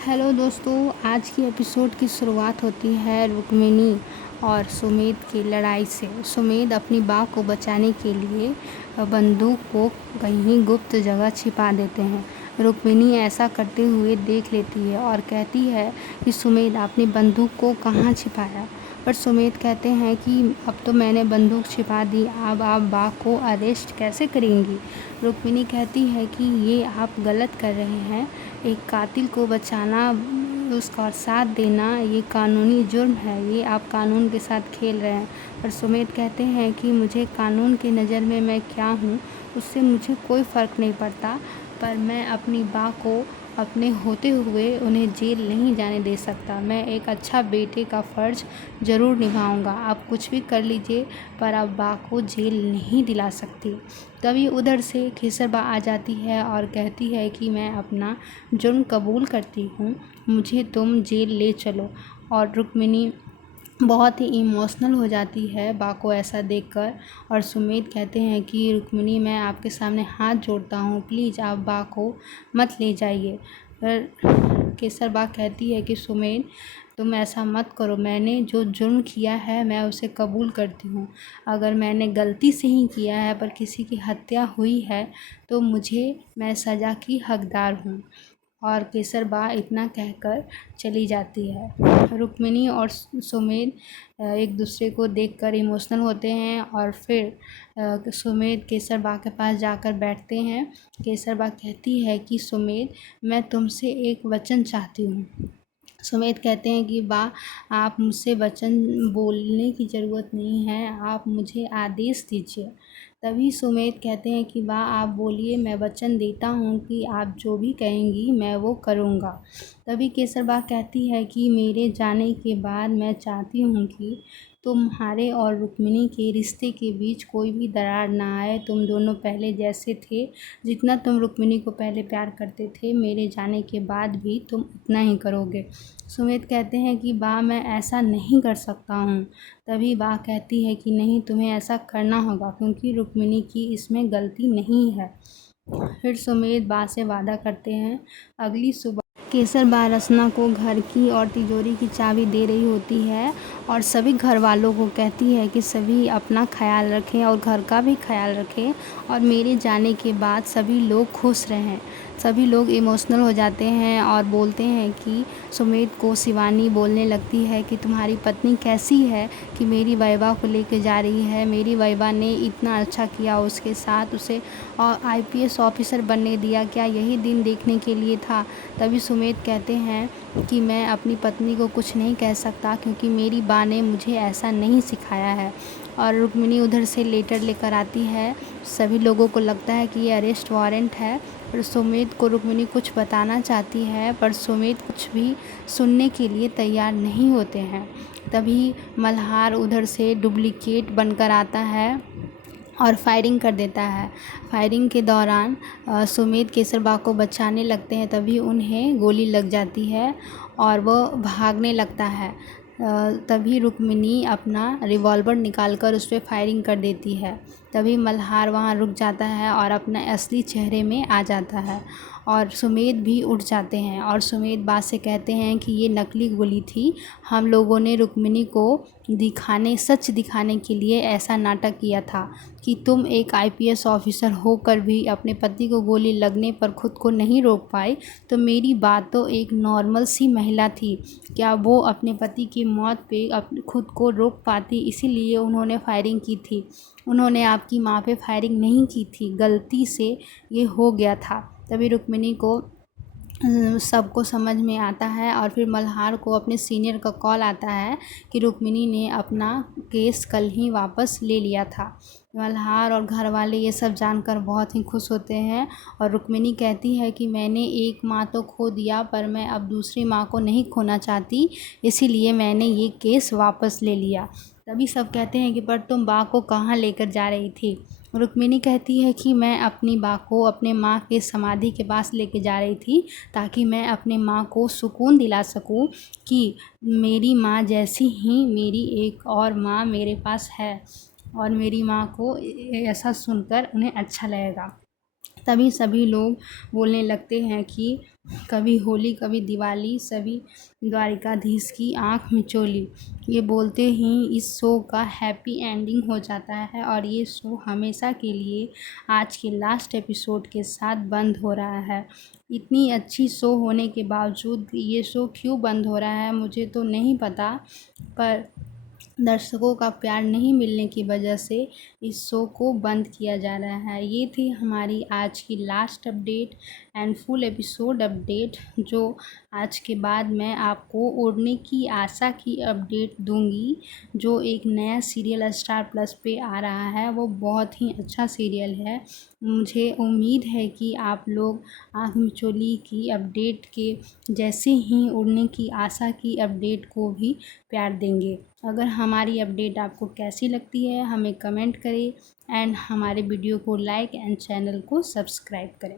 Hello दोस्तों, आज की एपिसोड की शुरुआत होती है रुक्मिणी और सुमेध की लड़ाई से। सुमेध अपनी बाँ को बचाने के लिए बंदूक को कहीं गुप्त जगह छिपा देते हैं। रुक्मिणी ऐसा करते हुए देख लेती है और कहती है कि सुमेध, आपने बंदूक को कहाँ छिपाया? पर सुमेध कहते हैं कि अब तो मैंने बंदूक छिपा दी, अब आप बाँ को अरेस्ट कैसे करेंगी? रुक्मिणी कहती है कि ये आप गलत कर रहे हैं। एक कातिल को बचाना, उसका साथ देना, ये कानूनी जुर्म है। ये आप कानून के साथ खेल रहे हैं। पर सुमेध कहते हैं कि मुझे कानून की नज़र में मैं क्या हूँ, उससे मुझे कोई फ़र्क नहीं पड़ता, पर मैं अपनी बाँ को अपने होते हुए उन्हें जेल नहीं जाने दे सकता। मैं एक अच्छा बेटे का फ़र्ज़ ज़रूर निभाऊंगा। आप कुछ भी कर लीजिए, पर आप बाँ को जेल नहीं दिला सकती। तभी उधर से खेसरबा आ जाती है और कहती है कि मैं अपना जुर्म कबूल करती हूँ, मुझे तुम जेल ले चलो। और रुक्मिणी बहुत ही इमोशनल हो जाती है बा को ऐसा देखकर। और सुमेध कहते हैं कि रुक्मिणी, मैं आपके सामने हाथ जोड़ता हूँ, प्लीज़ आप बा को मत ले जाइए। पर केसर बा कहती है कि सुमेध, तुम ऐसा मत करो, मैंने जो जुर्म किया है मैं उसे कबूल करती हूँ। अगर मैंने गलती से ही किया है पर किसी की हत्या हुई है तो मैं सज़ा की हकदार हूँ। और केसर बा इतना कहकर चली जाती है। रुक्मिणी और सुमेध एक दूसरे को देखकर इमोशनल होते हैं और फिर सुमेध केसर बा के पास जाकर बैठते हैं। केसर बा कहती है कि सुमेध, मैं तुमसे एक वचन चाहती हूँ। सुमेध कहते हैं कि बा, आप मुझसे वचन बोलने की ज़रूरत नहीं है, आप मुझे आदेश दीजिए। तभी सुमेध कहते हैं कि बा, आप बोलिए, मैं वचन देता हूँ कि आप जो भी कहेंगी मैं वो करूँगा। तभी केसरबा कहती है कि मेरे जाने के बाद मैं चाहती हूँ कि तुम्हारे और रुक्मिणी के रिश्ते के बीच कोई भी दरार ना आए। तुम दोनों पहले जैसे थे, जितना तुम रुक्मिणी को पहले प्यार करते थे, मेरे जाने के बाद भी तुम उतना ही करोगे। सुमेध कहते हैं कि बा, मैं ऐसा नहीं कर सकता हूँ। तभी बा कहती है कि नहीं, तुम्हें ऐसा करना होगा क्योंकि रुक्मिणी की इसमें गलती नहीं है। फिर सुमेध बा से वादा करते हैं। अगली सुबह केसर बा रसना को घर की और तिजोरी की चाबी दे रही होती है और सभी घर वालों को कहती है कि सभी अपना ख्याल रखें और घर का भी ख्याल रखें और मेरे जाने के बाद सभी लोग खुश रहें। सभी लोग इमोशनल हो जाते हैं और बोलते हैं कि सुमेध को शिवानी बोलने लगती है कि तुम्हारी पत्नी कैसी है कि मेरी वैभा को लेके जा रही है। मेरी वैभा ने इतना अच्छा किया उसके साथ, उसे आईपीएस ऑफिसर बनने दिया, क्या यही दिन देखने के लिए था? तभी सुमेध कहते हैं कि मैं अपनी पत्नी को कुछ नहीं कह सकता क्योंकि मेरी बा ने मुझे ऐसा नहीं सिखाया है। और रुक्मिणी उधर से लेटर लेकर आती है। सभी लोगों को लगता है कि ये अरेस्ट वारंट है। पर सुमेध को रुक्मिणी कुछ बताना चाहती है, पर सुमेध कुछ भी सुनने के लिए तैयार नहीं होते हैं। तभी मल्हार उधर से डुप्लीकेट बनकर आता है और फायरिंग कर देता है। फायरिंग के दौरान सुमेध केसरबा को बचाने लगते हैं, तभी उन्हें गोली लग जाती है और वो भागने लगता है। तभी रुक्मिणी अपना रिवॉल्वर निकालकर उस पर फायरिंग कर देती है। तभी मल्हार वहाँ रुक जाता है और अपने असली चेहरे में आ जाता है और सुमेध भी उठ जाते हैं और सुमेध बा से कहते हैं कि ये नकली गोली थी, हम लोगों ने रुक्मिणी को सच दिखाने के लिए ऐसा नाटक किया था कि तुम एक आईपीएस ऑफिसर होकर भी अपने पति को गोली लगने पर खुद को नहीं रोक पाई, तो मेरी बात तो एक नॉर्मल सी महिला थी, क्या वो अपने पति की मौत पे खुद को रोक पाती? इसीलिए उन्होंने फायरिंग की थी। उन्होंने आपकी माँ पे फायरिंग नहीं की थी, गलती से ये हो गया था। तभी रुक्मिणी को सबको समझ में आता है और फिर मल्हार को अपने सीनियर का कॉल आता है कि रुक्मिणी ने अपना केस कल ही वापस ले लिया था। मल्हार और घर वाले ये सब जानकर बहुत ही खुश होते हैं और रुक्मिणी कहती है कि मैंने एक माँ तो खो दिया, पर मैं अब दूसरी माँ को नहीं खोना चाहती, इसीलिए मैंने ये केस वापस ले लिया। तभी सब कहते हैं कि पर तुम बा को कहाँ लेकर जा रही थी? रुक्मिणी कहती है कि मैं अपनी माँ को अपने माँ के समाधि के पास लेके जा रही थी ताकि मैं अपने माँ को सुकून दिला सकूं कि मेरी माँ जैसी ही मेरी एक और माँ मेरे पास है और मेरी माँ को ऐसा सुनकर उन्हें अच्छा लगेगा। तभी सभी लोग बोलने लगते हैं कि कभी होली कभी दिवाली, सभी द्वारिकाधीश की आँख मिचोली। ये बोलते ही इस शो का हैप्पी एंडिंग हो जाता है और ये शो हमेशा के लिए आज के लास्ट एपिसोड के साथ बंद हो रहा है। इतनी अच्छी शो होने के बावजूद ये शो क्यों बंद हो रहा है मुझे तो नहीं पता, पर दर्शकों का प्यार नहीं मिलने की वजह से इस शो को बंद किया जा रहा है। ये थी हमारी आज की last update and full episode update, जो आज के बाद मैं आपको उड़ने की आशा की अपडेट दूंगी। जो एक नया सीरियल स्टार प्लस पे आ रहा है, वो बहुत ही अच्छा सीरियल है। मुझे उम्मीद है कि आप लोग आँख मिचोली की अपडेट के जैसे ही उड़ने की आशा की अपडेट को भी प्यार देंगे। अगर हमारी अपडेट आपको कैसी लगती है हमें कमेंट करें एंड हमारे वीडियो को लाइक एंड चैनल को सब्सक्राइब करें।